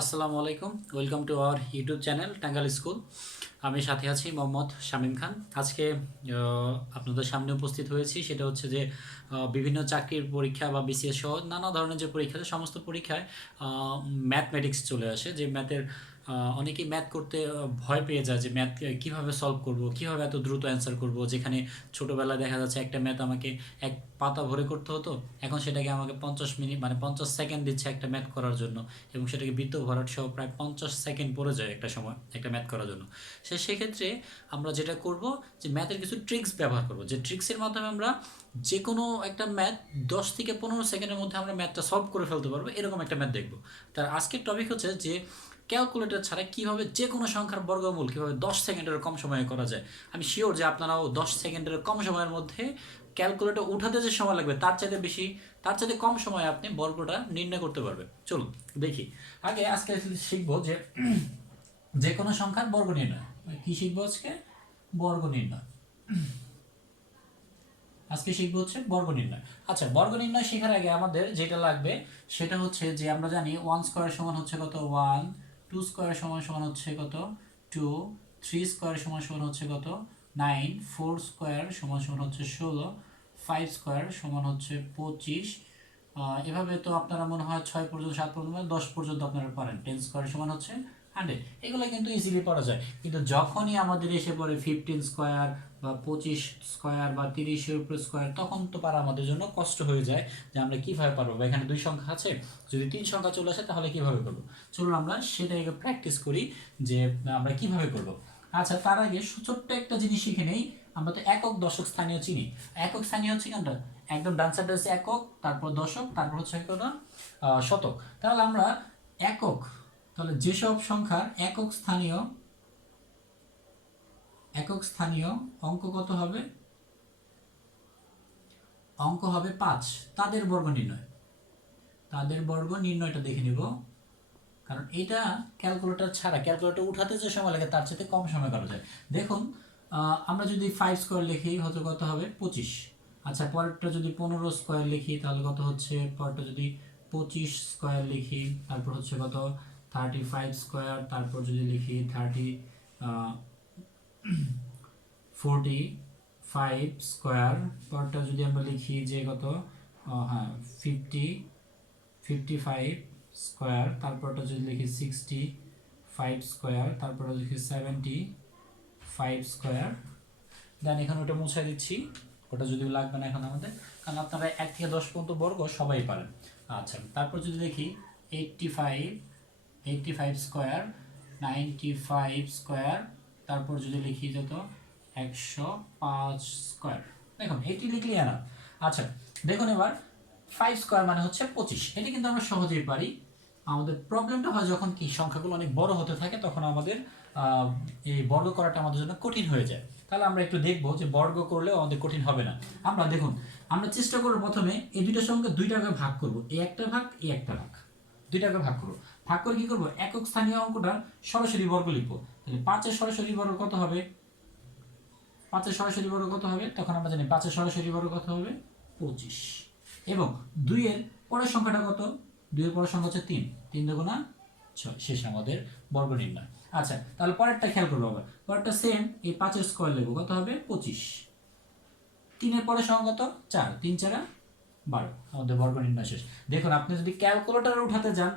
আসসালামু আলাইকুম, welcome to our YouTube channel Tangail school. আমি সাথে আছি মোহাম্মদ শামীম খান। আজকে আপনাদের সামনে উপস্থিত হয়েছি, সেটা হচ্ছে যে বিভিন্ন চাকরির পরীক্ষা বা বিসিএস সহ নানা ধরনের যে পরীক্ষা আছে, সমস্ত পরীক্ষায় ম্যাথমেটিক্স চলে আসে। যে ম্যাথের অনেকেই ম্যাথ করতে ভয় পেয়ে যায়, যে ম্যাথ কীভাবে সলভ করব, কীভাবে এত দ্রুত অ্যান্সার করব। যেখানে ছোটোবেলায় দেখা যাচ্ছে একটা ম্যাথ আমাকে এক পাতা ভরে করতে হতো, এখন সেটাকে আমাকে 50 মিনিট মানে 50 সেকেন্ড দিচ্ছে একটা ম্যাথ করার জন্য, এবং সেটাকে বৃত্ত ভরাট সহ প্রায় 50 সেকেন্ড পড়ে যায় একটা সময় একটা ম্যাথ করার জন্য। সেক্ষেত্রে আমরা যেটা করব, যে ম্যাথের কিছু ট্রিক্স ব্যবহার করব, যে ট্রিক্সের মাধ্যমে আমরা যে কোনো একটা ম্যাথ 10 থেকে 15 সেকেন্ডের মধ্যে আমরা ম্যাথটা সলভ করে ফেলতে পারবো, এরকম একটা ম্যাথ দেখব। তার আজকের টপিক হচ্ছে যে ক্যালকুলেটর ছাড়া কীভাবে যে কোনো সংখ্যার বর্গমূল কীভাবে 10 সেকেন্ডের কম সময়ে করা যায়। আমি শিওর যে আপনারাও 10 সেকেন্ডের কম সময়ের মধ্যে ক্যালকুলেটর উঠাতে যে সময় লাগবে তার চাইতে কম সময়ে আপনি বর্গটা নির্ণয় করতে পারবেন। চলুন দেখি। আজকে শিখবো যে যে কোনো সংখ্যার বর্গ নির্ণয়। কি শিখবো আজকে? বর্গ নির্ণয়। আজকে শিখবো হচ্ছে বর্গ নির্ণয়। আচ্ছা, বর্গ নির্ণয় শেখার আগে আমাদের যেটা লাগবে সেটা হচ্ছে যে আমরা জানি 1 স্কোয়ার সমান হচ্ছে কত 1, 2 স্কোয়ার সমান সমান হচ্ছে কত 2, 3 স্কোয়ার সমান সমান হচ্ছে কত 9, 4 স্কোয়ার সমান সমান হচ্ছে 16, 5 স্কোয়ার সমান হচ্ছে 25। এভাবে তো আপনারা মনে হয় 6 পর্যন্ত 7 পর্যন্ত 10 পর্যন্ত আপনারা পারেন। 10 স্কোয়ার সমান হচ্ছে 100। এগুলো কিন্তু ইজিলি পড়া যায়, কিন্তু যখনই আমাদের এসে পড়ে 15 স্কোয়ার বা 25 স্কোয়ার বা 30-এর উপর স্কোয়ার, তখন তো পারা আমাদের জন্য কষ্ট হয়ে যায়, যে আমরা কীভাবে পারবো। বা এখানে 2 সংখ্যা আছে, যদি 3 সংখ্যা চলে আসে তাহলে কীভাবে করবো। চলুন আমরা সেটাই প্র্যাকটিস করি, যে আমরা কীভাবে করব। আচ্ছা, তার আগে ছোট্ট একটা জিনিস শিখে নেই। আমরা তো একক দশক স্থানীয় চিনি। একক স্থানীয় হচ্ছে কোনটা? একদম ডান সাইডে হচ্ছে একক, তারপর দশক, তারপর হচ্ছে কত শতক। তাহলে আমরা একক, তাহলে যেসব সংখ্যার একক স্থানীয় অঙ্ক কত হবে? অঙ্ক হবে 5। তাদের বর্গ নির্ণয়টা দেখে নিব, কারণ এটা ক্যালকুলেটর উঠাতে যে সময় লাগে তার সাথে কম সময় করা যায়। দেখুন, আমরা যদি 5 স্কোয়ার লিখি হয়তো কত হবে 25। আচ্ছা, পরেরটা যদি 15 স্কোয়ার লিখি তাহলে কত হচ্ছে, পরেরটা যদি 25 স্কোয়ার লিখি তারপর হচ্ছে কত 35 স্কোয়ার, তারপর যদি লিখি 45 স্কোয়ার, পরটা যদি আমরা লিখি যে কত হ্যাঁ 55 স্কোয়ার, তারপরটা যদি লিখি 65 স্কোয়ার, তারপরে লিখি 75 স্কোয়ার। দেন এখানে ওটা মুছে দিচ্ছি, ওটা যদি লাগবে না এখন আমাদের, কারণ আপনারা 1 থেকে 10 পর্যন্ত বর্গ সবাই পারেন। আচ্ছা, তারপর যদি দেখি 85 স্কোয়ার, 95 স্কোয়ার, তারপর যদি লিখি যত 105 স্কোয়ার। দেখুন এটি লিখলি না। আচ্ছা, দেখুন এবার 5 স্কোয়ার মানে হচ্ছে 25। এটি কিন্তু আমরা সহজেই পারি। আমাদের প্রবলেমটা হয় যখন কি সংখ্যাগুলো অনেক বড় হতে থাকে, তখন আমাদের এই বর্গ করাটা আমাদের জন্য কঠিন হয়ে যায়। তাহলে আমরা একটু দেখবো যে বর্গ করলেও আমাদের কঠিন হবে না। আমরা চেষ্টা করবো প্রথমে এই দুইটা সংখ্যা 2টা ভাগ করবো, এই একটা ভাগ, এই একটা ভাগ, 2টা ভাগ করবো। ভাগ করে কি করবো, একক স্থানীয় অঙ্কটা সরাসরি বর্গ লিখবো। তাহলে 5-এর সরাসরি বর্গ কত হবে? 5-এর সরাসরি বর্গ কত হবে? তখন আমরা জানি 5-এর সরাসরি বর্গ কত হবে 25। এবং 2-এর পরের সংখ্যাটা কত? 2-এর পরের সংখ্যা হচ্ছে 3, 3 দুগুণা 6, শেষ আমাদের বর্গ নির্ণয়। আচ্ছা, তাহলে পরেরটা খেয়াল করবো। আবার পরেরটা সেম, এই 5-এর স্কোয়ার লিখবো, কত হবে 25। 3-এর পরের সংখ্যা কত? 4, 3 4 12, আমাদের বর্গ নির্ণয় শেষ। দেখুন, আপনি যদি ক্যালকুলেটর উঠাতে যান,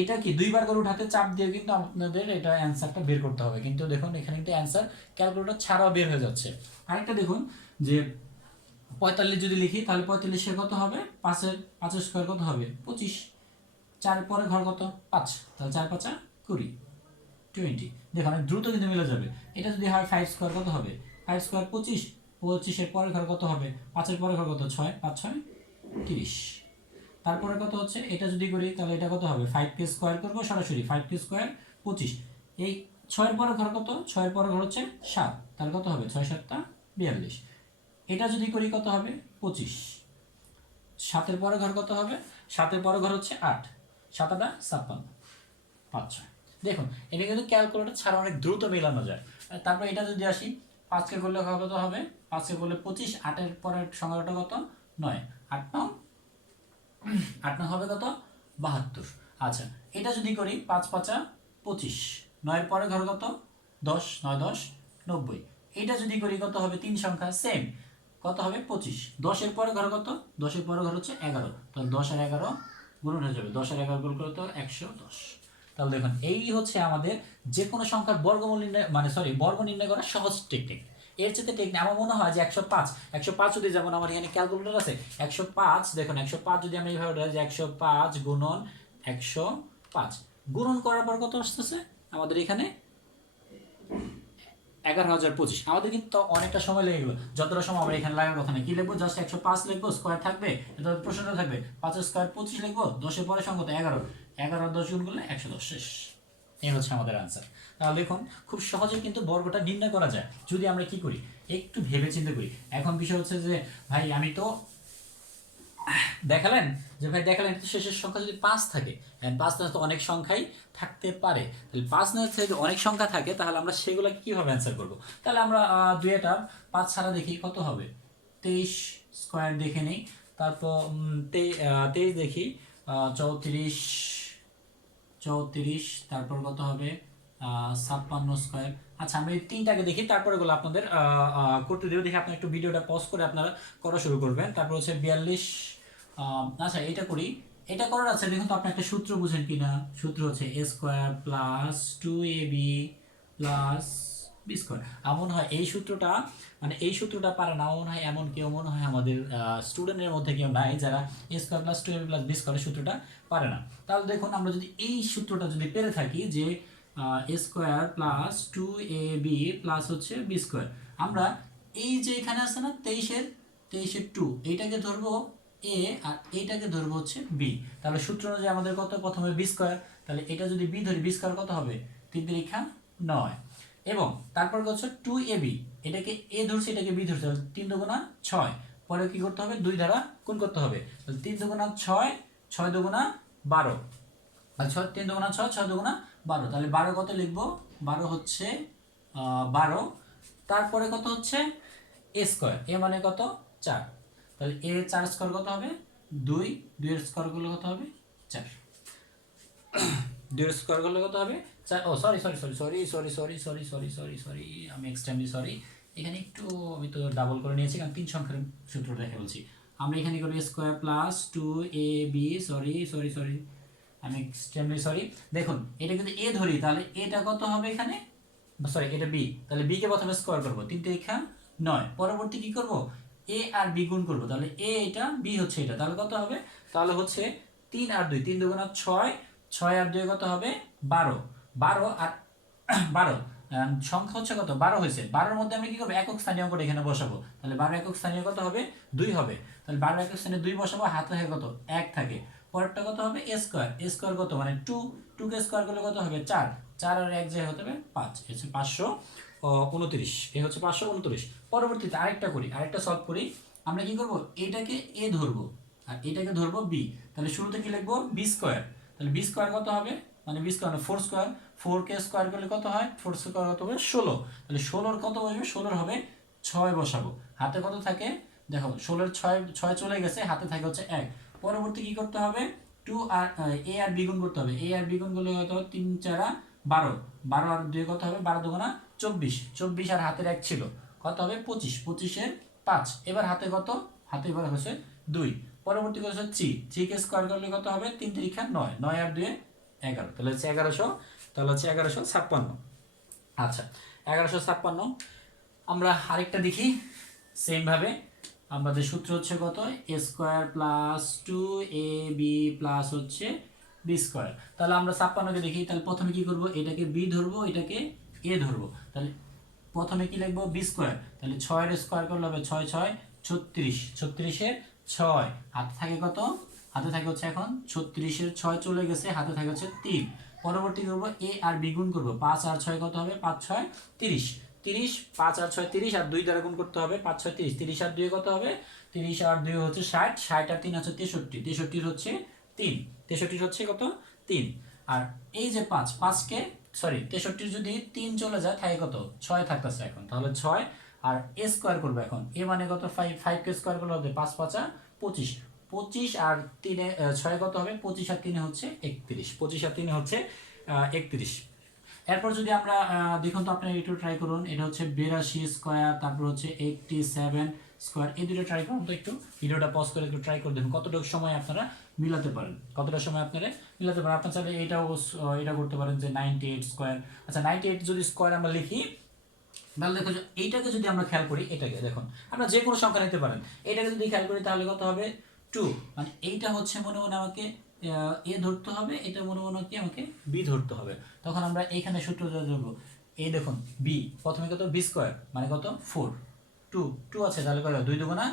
এটা কি 2বার করে উঠাতে চাপ দিয়ে কিন্তু আপনাদের এটা অ্যান্সারটা বের করতে হবে। কিন্তু দেখুন এখানে কিন্তু অ্যান্সার ক্যালকুলেটর ছাড়াও বের হয়ে যাচ্ছে। আরেকটা দেখুন, যে 45 যদি লিখি তাহলে 45-এর কত হবে? 5-এর স্কোয়ার কত হবে 25। 4-এর পরে ঘর কত 5, তাহলে 4 5 20, 20। দেখুন অনেক দ্রুত কিন্তু মিলে যাবে। এটা যদি হয় 5 স্কোয়ার কত হবে? 5 স্কোয়ার 25, 25-এর পরের ঘর কত হবে? 5-এর পরের ঘর কত 6, 5 6 30। তারপরে কত হচ্ছে, এটা যদি করি তাহলে এটা কত হবে? 5কে স্কোয়ার করবো সরাসরি, 5কে স্কোয়ার 25। এই 6-এর পরের ঘর কত? 6-এর পরের ঘর হচ্ছে 7, তাহলে কত হবে 6 7 42। এটা যদি করি কত হবে 25। 7-এর পরের ঘর কত হবে? 7-এর পরের ঘর হচ্ছে 8, 7 8 56, 5 6। দেখুন এটা কিন্তু ক্যালকুলেটর ছাড়া অনেক দ্রুত মেলানো যায়। তারপর এটা যদি আসি, 5কে করলে কত হবে? 5কে করলে 25, 8-এর পরের সংখ্যাটা কত 9, 8 9 হবে কত 72। আচ্ছা, এটা যদি করি 5 5 25, 9-এর পরে ঘর কত 10, 9 10 90। এটা যদি করি কত হবে 3 সংখ্যা সেম, কত হবে 25। 10-এর পরে ঘর কত, 10-এর পরে ঘর হচ্ছে 11, তাহলে 10 আর 11 গুণন হয়ে যাবে, 10 আর 11 গুণ করলে তো 110। তাহলে দেখুন এই হচ্ছে আমাদের যে কোনো সংখ্যার বর্গমূল নির্ণয় মানে সরি বর্গ নির্ণয় করার সহজ টেকনিক। এর চেয়ে টেকনিক আমার মনে হয় যে 105 যদি, যেমন আমার এখানে ক্যালকুলেটর আছে 105, দেখুন 105 যদি আমরা এইভাবে ধরি যে 105 গুণন 105 গুণন করার পর কত আসতেছে আমাদের এখানে 11,025। আমাদের কিন্তু অনেকটা সময় লেগে গেল, যতটা সময় আমরা এখানে লাগার কথা না। কি লিখবো, জাস্ট 105 লিখবো, স্কোয়ার থাকবে, এটা প্রশ্নটা থাকবে 5 স্কোয়ার 25 লিখবো, 10-এর পরে সংখ্যা 11, 11 10 গুণ করলে 110, শেষ। এই হচ্ছে আমাদের আনসার। তাহলে দেখুন খুব সহজে কিন্তু বর্গটা নির্ণয় করা যায় যদি আমরা কি করি, একটু ভেবে চিন্তে করি। এখন বিষয় হচ্ছে যে ভাই আমি তো দেখালেন যে ভাই দেখালেন তো শেষের সংখ্যা যদি 5 থাকে, 5 না তো অনেক সংখ্যাই থাকতে পারে, তাহলে 5 না যদি অনেক সংখ্যা থাকে তাহলে আমরা সেগুলো কিভাবে অ্যান্সার করব। তাহলে আমরা দুইটা 5 ছাড়া দেখি কত হবে, 23 স্কোয়ার দেখে নেই, তারপর 23 দেখি, 34, তারপর কত হবে 56 স্কোয়ার। আচ্ছা আমি তিনটাকে দেখি, তারপরে গুলো আপনাদের করতে দেবো। দেখি আপনার একটু ভিডিওটা পজ করে আপনারা করা শুরু করবেন। তারপর হচ্ছে 42, আচ্ছা এটা করি, এটা করার আছে। দেখুন তো আপনি একটা সূত্র বুঝেন কিনা। সূত্র হচ্ছে a square plus 2ab plus b square. আমার মনে হয় এই সূত্রটা মানে এই সূত্রটা পারে না, মনে হয় এমন কেউ মনে হয় আমাদের স্টুডেন্টের মধ্যে কেউ নাই যারা a square plus 2ab plus b স্কোয়ারের সূত্রটা পারে না। তাহলে দেখুন আমরা যদি এই সূত্রটা যদি পেরে থাকি যে a square plus 2ab plus হচ্ছে বি স্কোয়ার, আমরা এই যে এখানে আছে না 23-এর 2, এইটাকে ধরবো এ আর এইটাকে ধরবো হচ্ছে বি। তাহলে সূত্র অনুযায়ী আমাদের কত, প্রথমে বি স্কোয়ার, তাহলে এটা যদি বি ধরি, বি স্কোয়ার কত হবে 3 9, এবং তারপর হচ্ছে 2ab, এটাকে এ ধরছি এটাকে বি ধরছি, তাহলে 3 দুগুণা 6, পরে কি করতে হবে 2 দ্বারা গুণ করতে হবে, তাহলে 3 দুগুণা 6, 6 দুগুণা 12, আর 3 দুগুণা 6, 6 দুগুণা 12, তাহলে 12 কত লিখবো, 12 হচ্ছে 12, তারপরে কত হচ্ছে এ স্কোয়ার, এ মানে কত 4, তাহলে এ 4 স্কোয়ার কত হবে 2, 2 এর স্কোয়ার করলে কত হবে 4, 2 এর স্কোয়ার করলে কত হবে 4। Oh sorry sorry sorry sorry sorry sorry sorry sorry sorry sorry আমি এক্সট্রিমলি সরি, এখানে একটু আমি তো ডাবল করে নিয়েছি কারণ 3 সংখ্যার সূত্র দেখে বলছি। আমরা এখানে করি square plus 2ab, sorry sorry sorry আমি এক্সট্রিমলি সরি। দেখুন এটা কিন্তু এ ধরি, তাহলে এটা কত হবে এখানে, সরি এটা বি, তাহলে বি কে প্রথমে স্কোয়ার করবো, 3 3 9, পরবর্তী কি করব এ আর বি গুণ করবো, তাহলে এ এটা বি হচ্ছে এটা, তাহলে কত হবে, তাহলে হচ্ছে 3 আর 2, 3 দুগুণা 6, 6 আর 2 কত হবে 12, 12 আর 12 সংখ্যা হচ্ছে কত 12 হয়েছে, 12-এর মধ্যে আমি কি করবো একক স্থানীয় অঙ্কটা এখানে বসাবো, তাহলে 12 একক স্থানীয় কত হবে 2 হবে, তাহলে 12 একক স্থানীয় 2 বসাবো, হাতে থাকে কত 1 থাকে, পরেরটা কত হবে এ স্কোয়ার, এ স্কোয়ার কত মানে 2, 2 কে স্কোয়ার করলে কত হবে 4, 4 আর 1 যে হতে হবে 5, হচ্ছে 529, এ হচ্ছে 529। পরবর্তীতে আরেকটা করি, আরেকটা সলভ করি। আমরা কি করব এটাকে এ ধরবো আর এটাকে ধরবো বি, তাহলে শুরুতে কি লিখবো বি স্কোয়ার, তাহলে বি স্কোয়ার কত হবে মানে বি স্কোয়ার 4 স্কোয়ার, 4 কে স্কোয়ার করলে কত হয় 4 স্কোয়ার কত হবে 16, তাহলে 16-র কত বসবে 16-র হবে 6 বসাবো, হাতে কত থাকে দেখো 16-এর 6 চলে গেছে, হাতে থাকে হচ্ছে 1, পরবর্তী কি করতে হবে 2 আর এ আর বি গুণ করতে হবে, এ আর বি গুণ করলে কত হবে 3 4 12, 12 আর 2 কত হবে 12 দুগুণা 24, 24 আর হাতের 1 ছিল কত হবে 25, 25-এর 5, এবার হাতে কত, হাতে এবার হচ্ছে 2, পরবর্তী কথা হচ্ছে 3 কে স্কোয়ার করলে কত হবে 3 3 9, 9 আর 2 11, তাহলে হচ্ছে 1100, তাহলে হচ্ছে 1156। আচ্ছা 1156, আমরা আরেকটা দেখি সেম ভাবে, আমাদের সূত্র হচ্ছে কত এ স্কোয়ার প্লাস 2ab প্লাস হচ্ছে বি স্কোয়ার, তাহলে আমরা 56-কে দেখি, তাহলে প্রথমে কি করব এটাকে বি ধরবো এটাকে এ ধরবো, তাহলে প্রথমে কি লিখবো বি স্কোয়ার, তাহলে 6-এর স্কোয়ার করলে হবে 6 6 36, 36-এর 6, হাতে থাকে কত, হাতে থাকে হচ্ছে এখন 36-এর 6 চলে গেছে, হাতে থাকে হচ্ছে 3, পরবর্তী করবো এ আর বি গুণ করবো, 5 আর 6 কত হবে 5 6 30, 30, 5 আর 6 30 আর 2 দ্বারা গুণ করতে হবে, 5 6 30, 30 আর 2 কত হবে 30 আর 2 হচ্ছে 60, 60 আর 3 হচ্ছে 63, 63 হচ্ছে 3, 63 হচ্ছে কত 3, আর এই যে 5, 5-কে সরি 63 যদি 3 চলে যায় থাকে কত 6 থাকতেছে এখন, তাহলে 6 আর এ স্কোয়ার করবো এখন, এ মানে কত 5, 5 কে স্কোয়ার করলে হবে 5 5 25, 25 আর 3 6 কত হবে, 25 আর 3 হচ্ছে 31, 25 আর 3 হচ্ছে 31। এরপর যদি আমরা দেখুন তো, আপনারা একটু ট্রাই করুন, এটা হচ্ছে 82 স্কোয়ার, তারপর হচ্ছে 87 স্কোয়ার, এই দুটো ট্রাই করুন তো, একটু ভিডিওটা পজ করে একটু ট্রাই করে দেখুন কতটুকু সময় আপনারা মিলাতে পারেন, কতটা সময় আপনারা মিলাতে পারেন। আপনার চাইলে এটা করতে পারেন যে 98 স্কোয়ার। আচ্ছা 98 যদি স্কোয়ার আমরা লিখি, তাহলে দেখো এইটাকে যদি আমরা খেয়াল করি, এটাকে দেখুন, আমরা যে কোনো সংখ্যা নিতে পারেন, এটাকে যদি খেয়াল করি তাহলে কত হবে 2, মানে এইটা হচ্ছে মনে মনে আমাকে এ ধরতে হবে, এটা মনে মনে কি আমাকে বি ধরতে হবে। তখন আমরা এইখানে সূত্র ধরবো, এই দেখুন বি প্রথমে কত, বি স্কোয়ার মানে কত 4, 2 আছে, তাহলে কত 2 দুগুণা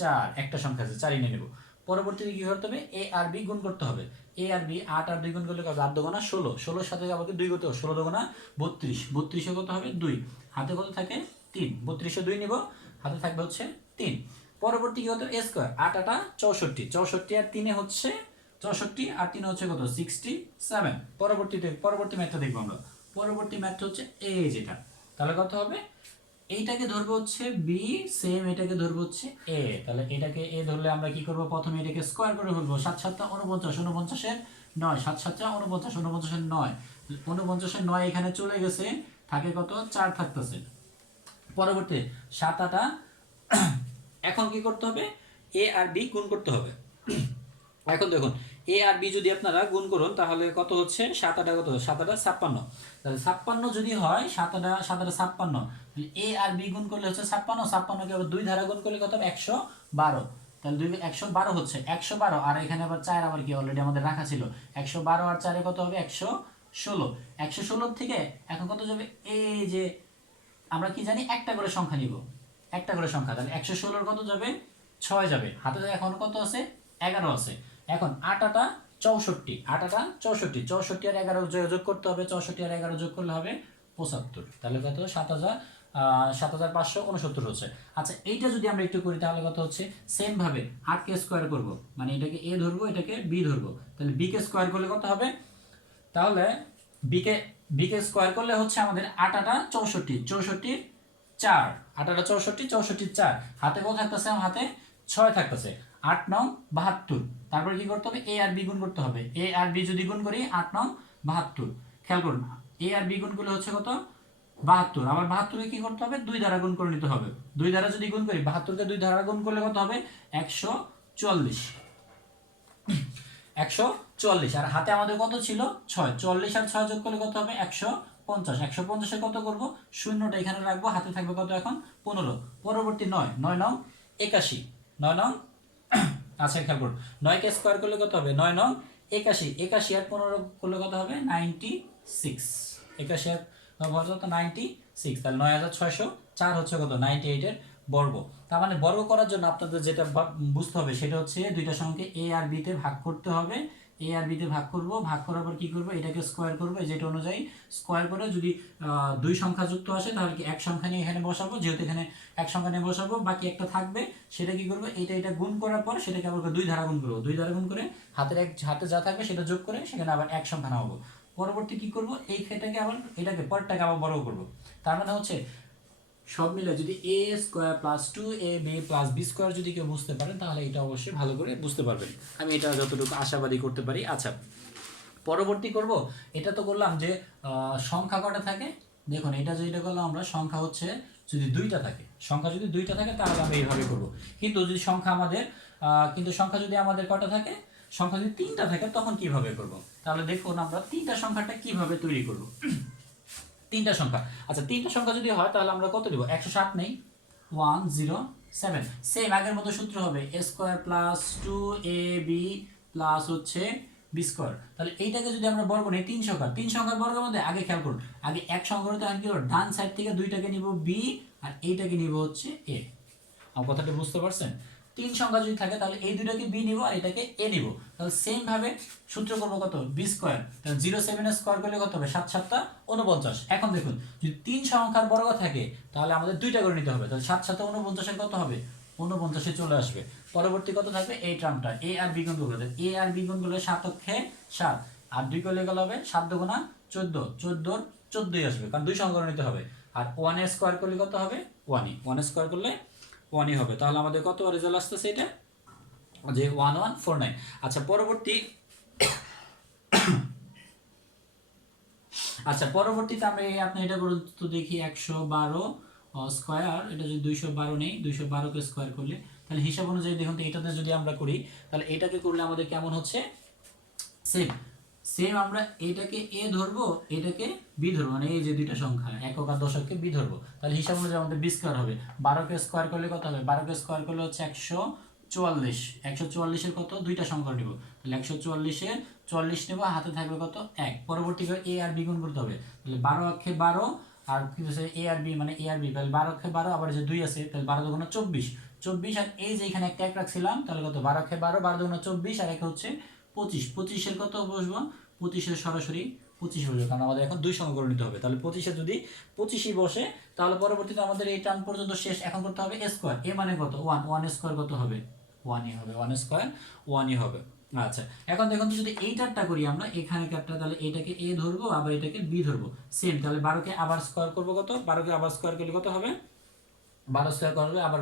4, একটা সংখ্যা আছে 4 নিয়ে নেব। পরবর্তীতে কি করতে হবে, এ আর বি গুণ করতে হবে, এ আর বি 8 আর 2 গুণ করলে কত, 8 দুগুণা 16, 16 সাথে আমাকে 2 করতে হবে, 16 দুগুণা 32, 32 কত হবে 2, হাতে কত থাকে 3, 32 2 নিব, হাতে থাকবে হচ্ছে 3। পরবর্তী কি হতো, এ স্কোয়ার 8 8 64, 64 আর 3 হচ্ছে 64 আর 3 হচ্ছে কত 67। পরবর্তী ম্যাথটা দেখবো আমরা, পরবর্তী ম্যাথটা হচ্ছে এ যেটা, তাহলে কত হবে, এইটাকে ধরবো হচ্ছে বি, সেম এটাকে ধরবো হচ্ছে এ, তাহলে এটাকে এ ধরলে আমরা কি করব, প্রথমে এটাকে স্কোয়ার করে ফেলবো, 7 7 49, 49 এর 9, 7 7 49, 49 এর 9, 49 এর 9 এখানে চলে গেছে, থাকে কত 4 থাকতেছে। পরবর্তী 7 8, এখন কি করতে হবে, এ আর বি গুণ করতে হবে। এখন দেখুন এ আর বি যদি আপনারা গুণ করুন তাহলে কত হচ্ছে, 7 8 কত, 7 8 56, তাহলে 56 যদি হয়, 7 8 7 8 56, এ আর বি গুণ করলে হচ্ছে 56, 56 কে আবার 2 ধারা গুণ করলে কত হবে 112, তাহলে 112 হচ্ছে 112, আর এখানে আবার 4 আবার কি অলরেডি আমাদের রাখা ছিল, 112 আর 4 কত হবে 116, 116 থেকে এখন কত যাবে, এই যে আমরা কি জানি একটা করে সংখ্যা নিব, একটা করে সংখ্যা, তাহলে 116 কত যাবে 6 যাবে, হাতে এখন কত আছে 11 আছে। এখন 8 8 64, 8 8 64, 64 আর 11 যোগ করতে হবে, 64 আর 11 যোগ করলে হবে 75, তাহলে কত 7569 হচ্ছে। আচ্ছা এইটা যদি আমরা একটু করি তাহলে কত হচ্ছে, সেম ভাবে 8 কে স্কোয়ার করব, মানে এটাকে এ ধরবো, এটাকে বি ধরবো, তাহলে বি কে স্কোয়ার করলে কত হবে, তাহলে বিকে স্কোয়ার করলে হচ্ছে আমাদের 8 8 64, 64 4, 8 8 64, 64 4, হাতে কত থাকতেছে, আমার হাতে 6 থাকতেছে, 8 9 72, তারপর কি করতে হবে, এ আর বি গুণ করতে হবে, এ আর বি যদি গুণ করি 8 9 72, খেয়াল করুন এ আর বি গুণ করলে হচ্ছে কত 72, আবার 72 কে কি করতে হবে 2 দ্বারা গুণ করে নিতে হবে, 2 দ্বারা যদি গুণ করি 72 কে 2 দ্বারা গুণ করলে কত হবে 140, 140, আর হাতে আমাদের কত ছিল 6, 40 আর 6 যোগ করলে কত হবে 150, 150 এ কত করব, শূন্যটা এখানে রাখবো, হাতে থাকবে কত এখন 15। পরবর্তী 9, 9 9 81, 9 9 আচ্ছা খেয়াল করুন 9 কে স্কোয়ার করলে কত হবে, 9 9 81, 81 আর 15 করলে কত হবে 96, 81 আর কত 96, তাহলে 9604 হচ্ছে কত 98 এর বর্গ। তার মানে বর্গ করার জন্য আপনাদের যেটা বুঝতে হবে সেটা হচ্ছে দুইটা সংখ্যাকে এ আর বি তে ভাগ করতে হবে, এ আর বি তে ভাগ করব, ভাগ করার পর কি করব, এটাকে স্কোয়ার করব, যেটা অনুযায়ী স্কোয়ার করে যদি দুই সংখ্যা যুক্ত আসে তাহলে কি এক সংখ্যা নিয়ে এখানে বসাবো, যেহেতু এখানে এক সংখ্যা নিয়ে বসাবো, বাকি একটা থাকবে, সেটা কি করবো, এটা গুণ করার পর সেটাকে আবার 2 ধারা গুণ করবো, 2 ধারা গুণ করে হাতে যা থাকবে সেটা যোগ করে সেখানে আবার এক সংখ্যা নামাবো। পরবর্তী কি করব, এই ক্ষেত্রটাকে আবার এটাকে পরেরটাকে আবার বর্গ করব। তার মানে হচ্ছে সব মিলে যদি a square plus 2ab plus b square যদি কেউ বুঝতে পারেন তাহলে এটা অবশ্যই ভালো করে বুঝতে পারবেন, আমি এটা যতটুকু আশাবাদী করতে পারি। আচ্ছা পরবর্তী করব, এটা তো করলাম যে সংখ্যা কটা থাকে, দেখুন এটা যেটা করলাম আমরা, সংখ্যা হচ্ছে যদি দুইটা থাকে, সংখ্যা যদি দুইটা থাকে তাহলে আমরা এইভাবে করব, কিন্তু যদি সংখ্যা আমাদের সংখ্যা যদি আমাদের কটা থাকে, সংখ্যা যদি 3টা থাকে তখন কিভাবে করব, তাহলে দেখুন আমরা 3টা সংখ্যাটা কিভাবে তৈরি করব। 3টা সংখ্যা, আচ্ছা 3টা সংখ্যা যদি হয় তাহলে আমরা কত দেব, 160 নেই, 107, সেম আগের মতো সূত্র হবে a square plus 2ab plus হচ্ছে বি স্কয়ার। তাহলে এইটাকে যদি আমরা বর্গ নেই, 3 সংখ্যা, 3 সংখ্যার বর্গের মধ্যে আগে খেয়াল করুন, আগে এক সংখ্যা হতে আগে ডান সাইড থেকে দুইটাকে নিব বি আর এইটাকে নিব হচ্ছে এ। আমার কথাটা বুঝতে পারছেন, 3 সংখ্যা যদি থাকে তাহলে এই দুইটাকে বি নিব আর এটাকে এ নিব, তাহলে সেম ভাবে সূত্র করব কত, বি স্কয়ার, তাহলে 07 এর স্কয়ার করলে কত হবে 7 7 49। এখন দেখুন যদি 3 সংখ্যার বর্গ থাকে তাহলে আমাদের দুইটা করে নিতে হবে, তাহলে 7 7 49 এর কত হবে 49 এ চলে আসবে। পরবর্তী কত থাকবে, এই টার্মটা এ আর বি গুণ করলে, এ আর বি গুণ করলে 7 অক্ষে 7 আর 2 করলে গেল হবে 7 দুগুণা 14, 14 14ই আসবে কারণ দুই সংখ্যা করে নিতে হবে, আর 1 এর স্কয়ার করলে কত হবে 1ই, 1 এর স্কয়ার করলে 1ই হবে। তাহলে আমাদের কত রেজাল্ট আসতেছে, এটা যে 1149। আচ্ছা পরবর্তী, আচ্ছা পরবর্তীতে আমরা আপনি এটা করুন তো দেখি, 112 স্কোয়ার, এটা যদি 212 নেই, 212কে স্কোয়ার করলে তাহলে হিসাব অনুযায়ী দেখুন তো এটাতে যদি আমরা করি তাহলে এটাকে করলে আমাদের কেমন হচ্ছে, সেম সেম আমরা এটাকে এ ধরবো, এটাকে বি ধরবো, মানে এই যে দুইটা সংখ্যা একক আর দশককে বি ধরবো, তাহলে হিসাব অনুযায়ী আমাদের বি স্কোয়ার হবে। 12কে স্কোয়ার করলে কত হবে, 12কে স্কোয়ার করলে হচ্ছে 144, 144-এর কত দুইটা সংখ্যা নিব, তাহলে 144-এর 40 নেব, হাতে থাকবে কত 1। পরবর্তী করে এ আর বি গুণ করতে হবে, তাহলে 12 অক্ষে 12 আর কি হচ্ছে এ আর বি, মানে এ আর বি, তাহলে 12 অক্ষে 12 আবার যে 2 আছে তাহলে 12 দুগুণ 24, 24 আর এই যে এখানে একটা এক রাখছিলাম তাহলে কত 12 অক্ষে 12, 12 দুগুণ 24 আর একে হচ্ছে 25, 25-এর কত বসবো, 25-এর সরাসরি 25 বসবে, কারণ আমাদের এখন দুই সমীকরণ নিতে হবে, তাহলে 25-এ যদি 25ই বসে তাহলে পরবর্তীতে আমাদের এই টার্ম পর্যন্ত শেষ, এখন করতে হবে এ স্কোয়ার, এ মানে কত 1, 1 স্কোয়ার কত হবে 1ই হবে, 1 স্কোয়ার 1ই হবে। আচ্ছা এখন দেখুন তো যদি এইটারটা করি আমরা এখানে কাটটা, তাহলে এটাকে এ ধরবো আবার এটাকে বি ধরবো, সেম, তাহলে 12কে আবার স্কোয়ার করবো কত, 12কে আবার স্কোয়ার করলে কত হবে 12 স্কোয়ার করবে আবার।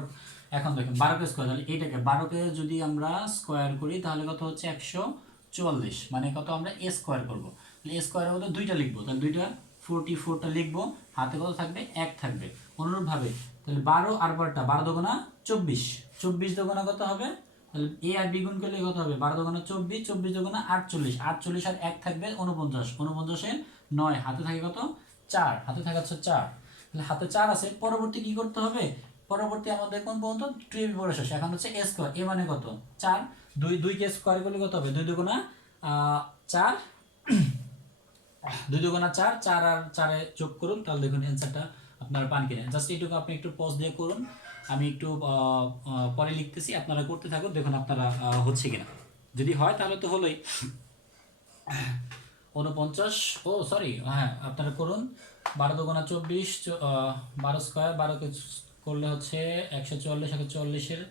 এখন দেখুন 12কে স্কোয়ার, তাহলে এইটাকে 12কে যদি আমরা স্কোয়ার করি তাহলে কত হচ্ছে 144, মানে কত আমরা এ স্কোয়ার করবো, তাহলে এ স্কোয়ারের মধ্যে দুইটা লিখবো, তাহলে দুইটা 44টা লিখবো, হাতে কত থাকবে 1 থাকবে। অনুরূপভাবে তাহলে 12 আর বারোটা, 12 দুগুণা 24, 24 দুগুণা কত হবে, তাহলে এ আর বি গুণ করলে কত হবে 12 দুগুণা 24, 24 দুগুণা 48, 48 আর 1 থাকবে 49, 49-এ 9, হাতে থাকে কত 4, হাতে থাকে হচ্ছে 4, তাহলে হাতে 4 আছে। পরবর্তী কি করতে হবে, পরবর্তী আমাদের কোন পর্যন্ত 2 পরে শেষ, এখন হচ্ছে এ স্কোয়ার, এ মানে কত 4, 2 কে স্কোয়ার করলে কত হবে 2 দুগুণা 4, 2 দুগুণা 4, 4 আর 4-এ যোগ করুন, তাহলে দেখুন অ্যান্সারটা আপনারা পান কিনা। জাস্ট এইটুকু আপনি একটু পজ দিয়ে করুন, আমি একটু পরে লিখতেছি, আপনারা করতে থাকুন, দেখুন আপনারা হচ্ছে কিনা, যদি হয় তাহলে তো হলোই। 49, ও সরি, হ্যাঁ আপনারা করুন, 12 দুগুণা 24, 12 স্কোয়ার, 12কে করলে হচ্ছে 144, 144-এর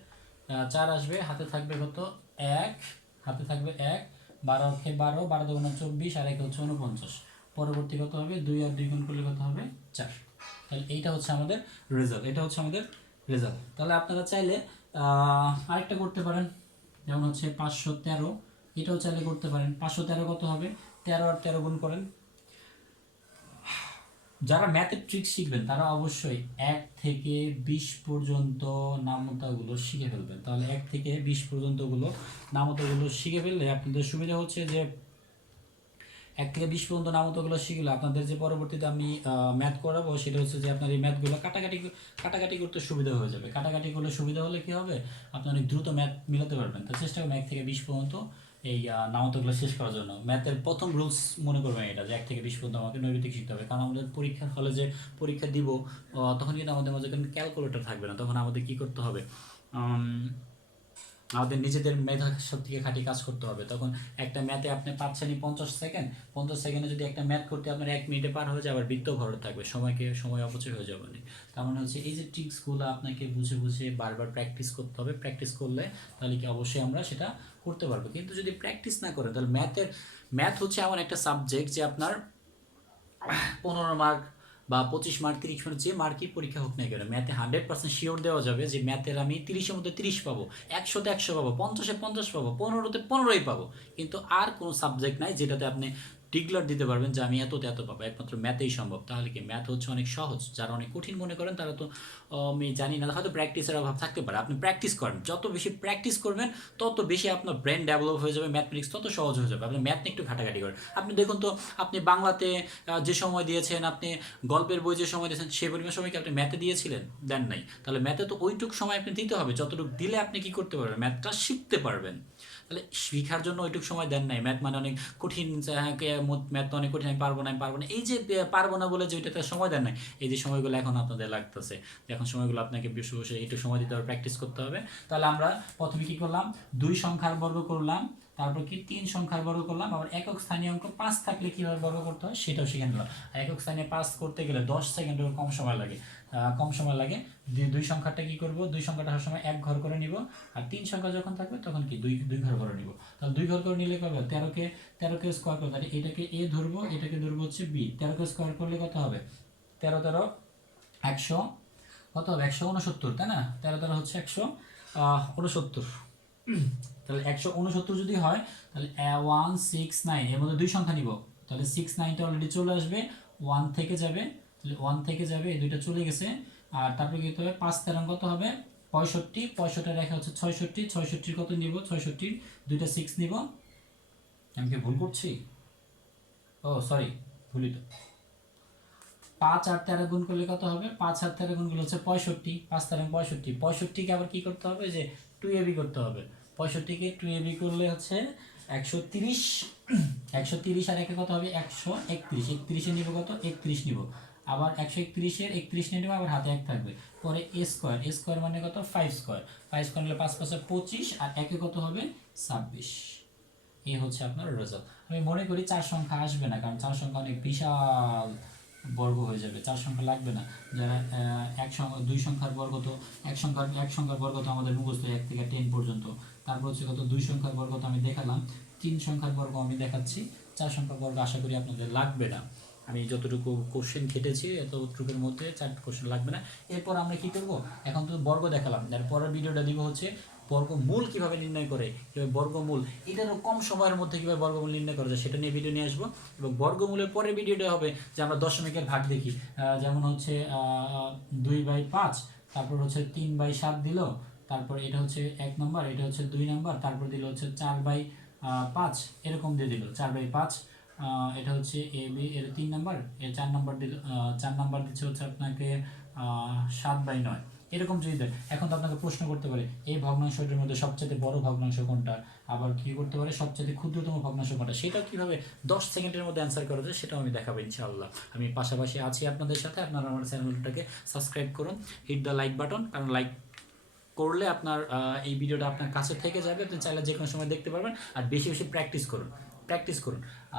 4 আসবে, হাতে থাকবে কত 1, হাতে থাকবে 1, 12 অক্ষে 12, 12 দুগুণা 24 আর 1 হচ্ছে 49, পরবর্তী কত হবে 2 আর 2 গুণ করলে কত হবে 4, তাহলে এইটা হচ্ছে আমাদের রেজাল্ট, এটা হচ্ছে আমাদের রেজাল্ট। তাহলে আপনারা চাইলে আরেকটা করতে পারেন, যেমন হচ্ছে 513, এটাও চাইলে করতে পারেন। 513 কত হবে, 13 আর 13 গুণ করেন। যারা ম্যাথের ট্রিক শিখবেন তারা অবশ্যই 1 থেকে 20 পর্যন্ত নামতাগুলো শিখে ফেলবেন, তাহলে 1 থেকে 20 পর্যন্তগুলো নামতাগুলো শিখে ফেললে আপনাদের সুবিধা হচ্ছে যে 1 থেকে 20 পর্যন্ত নামতাগুলো শিখলে আপনাদের যে পরবর্তীতে আমি ম্যাথ করাবো সেটা হচ্ছে যে আপনার এই ম্যাথগুলো কাটাকাটি করতে সুবিধা হয়ে যাবে, কাটাকাটি করলে সুবিধা হলে কি হবে আপনি অনেক দ্রুত ম্যাথ মিলাতে পারবেন। তো চেষ্টা করবেন 1 থেকে 20 পর্যন্ত এই নামতাগুলো শেষ করার জন্য। ম্যাথের প্রথম রুলস মনে করবেন এটা, যে 1 থেকে 20 পর্যন্ত আমাকে নৈর্ব্যক্তিক শিখতে হবে, কারণ আমাদের পরীক্ষার হলে যে পরীক্ষা দিব তখন কিন্তু আমাদের মাঝে কোনো ক্যালকুলেটর থাকবে না, তখন আমাদের কি করতে হবে, আমাদের নিজেদের মেধা শক্তিকে খাটিয়ে কাজ করতে হবে। তখন একটা ম্যাথে আপনি পাচ্ছেনই 50 সেকেন্ড, 50 সেকেন্ডে যদি একটা ম্যাথ করতে আপনার 1 মিনিটে পার হয়ে যায়, আবার বৃত্ত ঘর থাকবে, সময় অপচয় হয়ে যাবে না। তার মানে হচ্ছে এই যে ট্রিক্সগুলো আপনাকে বুঝে বুঝে বারবার প্র্যাকটিস করতে হবে, প্র্যাকটিস করলে তাহলে কি অবশ্যই আমরা সেটা করতে পারবো। কিন্তু যদি প্র্যাকটিস না করেন তাহলে ম্যাথ হচ্ছে এমন একটা সাবজেক্ট যে আপনার 15 মার্ক বা 25 মার্ক 30 মার্ক যে মার্কই পরীক্ষা হোক না কেন, ম্যাথে 100% শিওর দেওয়া যাবে যে ম্যাথের আমি 30-এর মধ্যে 30 পাবো, 100-তে 100 পাবো, 50-এ 50 পাবো, 15-তে 15ই পাবো। কিন্তু আর কোনো সাবজেক্ট নাই যেটাতে আপনি ডিক্লার দিতে পারবেন যে আমি এততে এত পাবো, একমাত্র ম্যাথেই সম্ভব। তাহলে কি ম্যাথ হচ্ছে অনেক সহজ, যারা অনেক কঠিন মনে করেন তারা তো আমি জানি না, হয়তো প্র্যাকটিসের অভাব থাকতে পারে। আপনি প্র্যাকটিস করেন, যত বেশি প্র্যাকটিস করবেন তত বেশি আপনার ব্রেন ডেভেলপ হয়ে যাবে, ম্যাথমেটিক্স তত সহজ হয়ে যাবে। আপনি ম্যাথ নিয়ে একটু ঘাটাঘাটি করেন, আপনি দেখুন তো আপনি বাংলাতে যে সময় দিয়েছেন, আপনি গল্পের বই যে সময় দিয়েছেন সেই পরিমাণ সময় কি আপনি ম্যাথে দিয়েছিলেন, দেন নাই। তাহলে ম্যাথে তো ওইটুকু সময় আপনি দিতে হবে, যতটুকু দিলে আপনি কি করতে পারবেন, ম্যাথটা শিখতে পারবেন। তাহলে শেখার জন্য ওইটুকু সময় দেন নাই, ম্যাথ মানে অনেক কঠিন, ম্যাথ তো অনেক কঠিন, আমি পারবো না, আমি পারবো না, এই যে পারবো না বলে যে ওইটাতে সময় দেন নাই, এই যে সময়গুলো এখন আপনাদের লাগতেছে, এখন সময়গুলো আপনাকে বসে বসে একটু সময় দিতে হবে, প্র্যাকটিস করতে হবে। তাহলে আমরা প্রথমে কি করলাম, 2 সংখ্যার বর্গ করলাম, তারপর কি 3 সংখ্যার বর্গ করলাম, আবার একক স্থানীয় অঙ্ক 5 থাকলে কীভাবে বর্গ করতে হয় সেটাও শিখে নিলাম। একক স্থানীয় 5 করতে গেলে 10 সেকেন্ডের কম সময় লাগে, কম সময় লাগে। 2 সংখ্যাটা কি করব, 2 সংখ্যাটা হওয়ার সময় 1 ঘর করে নিব, আর 3 সংখ্যা যখন থাকবে তখন কি 2 ঘর করে নিব। তাহলে 2 ঘর করে নিলে কত হবে, 13কে স্কোয়ার করতে, তাহলে এটাকে এ ধরবো, এটাকে ধরবো হচ্ছে বি, 13কে স্কোয়ার করলে কত হবে 13 13 100, কত হবে 169, তাই না, 13 13 হচ্ছে 169। তাহলে 169 যদি হয় তাহলে 169 এর মধ্যে 2 সংখ্যা নিব, তাহলে 69টা অলরেডি চলে আসবে, 1 থেকে যাবে, তাহলে 1 থেকে যাবে, এই দুইটা চলে গেছে। আর তারপরে কি হতে হবে, 5 তেরং কত হবে 65, 65 রেখা হচ্ছে 66, 66 কত নিব, 66 দুইটা 6 নিব। আমি কি ভুল করছি? ও সরি, ভুলই তো। 5 আর 13 গুণ করলে কত হবে, 5 আর 13 গুণ করলে হচ্ছে 65, 5 13 65, 65কে আবার কি করতে হবে, যে 2ab করতে হবে। 65কে 2ab করলে হচ্ছে 130, 130 আর একে কত হবে 131, 31 নিব কত 31 নিব, আবার 131 এর 31 নিয়ে নেব, আবার হাতে 1 থাকবে, পরে a স্কয়ার, a স্কয়ার মানে কত 5 স্কয়ার, 5 স্কয়ার নিলে 5 5 25 আর একে কত হবে 26। এই হচ্ছে আপনার রেজাল্ট। আমি মনে করি 4 সংখ্যা আসবে না, কারণ 4 সংখ্যা অনেক বিশাল বর্গ হয়ে যাবে, 4 সংখ্যা লাগবে না। যারা 2 সংখ্যার বর্গ তো এক সংখ্যার বর্গ তো আমাদের মুখস্থ 1 থেকে 10 পর্যন্ত। তারপর হচ্ছে কত 2 সংখ্যার বর্গ তো আমি দেখালাম, 3 সংখ্যার বর্গ আমি দেখাচ্ছি, 4 সংখ্যার বর্গ আশা করি আপনাদের লাগবে না। আমি যতটুকু কোশ্চেন ঘেটেছি এতটুকুর মধ্যে 4 কোশ্চেন লাগবে না। এরপর আমরা কি করব, এখন তো বর্গ দেখালাম, পরের ভিডিওটা দিব হচ্ছে বর্গমূল কিভাবে নির্ণয় করে, কিভাবে বর্গমূল এটারও কম সময়ের মধ্যে কিভাবে বর্গমূল নির্ণয় করা যায় সেটা নিয়ে ভিডিও নিয়ে আসবো। এবং বর্গমূলের পরের ভিডিওটা হবে যে আমরা দশমিকের ভাগ দেখি, যেমন হচ্ছে 2/5, তারপর হচ্ছে 3/7 দিল, তারপর এটা হচ্ছে 1 নম্বর, এটা হচ্ছে 2 নম্বর, তারপর দিল হচ্ছে 4/5, এরকম দিয়ে দিল 4/5, এটা হচ্ছে এ বি এর 3 নম্বর, এর 4 নম্বর দিল, 4 নম্বর দিচ্ছে হচ্ছে আপনাকে 7/9, এরকম যদি দেয়। এখন তো আপনাকে প্রশ্ন করতে পারে এই ভগ্নাংশটির মধ্যে সবচেয়ে বড় ভগ্নাংশ কোনটা, আবার কি করতে পারে সবচেয়ে ক্ষুদ্রতম ভগ্নাংশ কোনটা, সেটাও কিভাবে 10 সেকেন্ডের মধ্যে অ্যান্সার করা যায় সেটাও আমি দেখাবো ইনশাআল্লাহ। আমি পাশাপাশি আছি আপনাদের সাথে। আপনারা আমার চ্যানেলটাকে সাবস্ক্রাইব করুন, হিট দ্য লাইক বাটন, কারণ লাইক করলে আপনার এই ভিডিওটা আপনার কাছে থেকে যাবে, আপনি চাইলে যে কোনো সময় দেখতে পারবেন। আর বেশি বেশি প্র্যাকটিস করুন,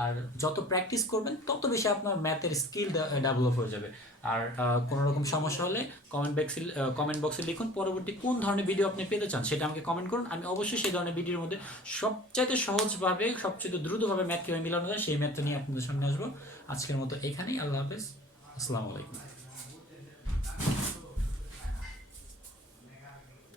আর যত প্র্যাকটিস করবেন তত বেশি আপনার ম্যাথের স্কিল ডেভেলপ হয়ে যাবে। আর কোনো রকম সমস্যা হলে কমেন্ট বক্সে লিখুন পরবর্তী কোন ধরনের ভিডিও আপনি পেতে চান, সেটা আমাকে কমেন্ট করুন। আমি অবশ্যই সেই ধরনের ভিডিওর মধ্যে সবচাইতে সহজভাবে সবচেয়ে দ্রুতভাবে ম্যাথ কীভাবে মিলানো যায় সেই ম্যাথটা নিয়ে আপনাদের সামনে আসবো। আজকের মতো এখানেই, আল্লাহ হাফেজ, আসসালামু আলাইকুম।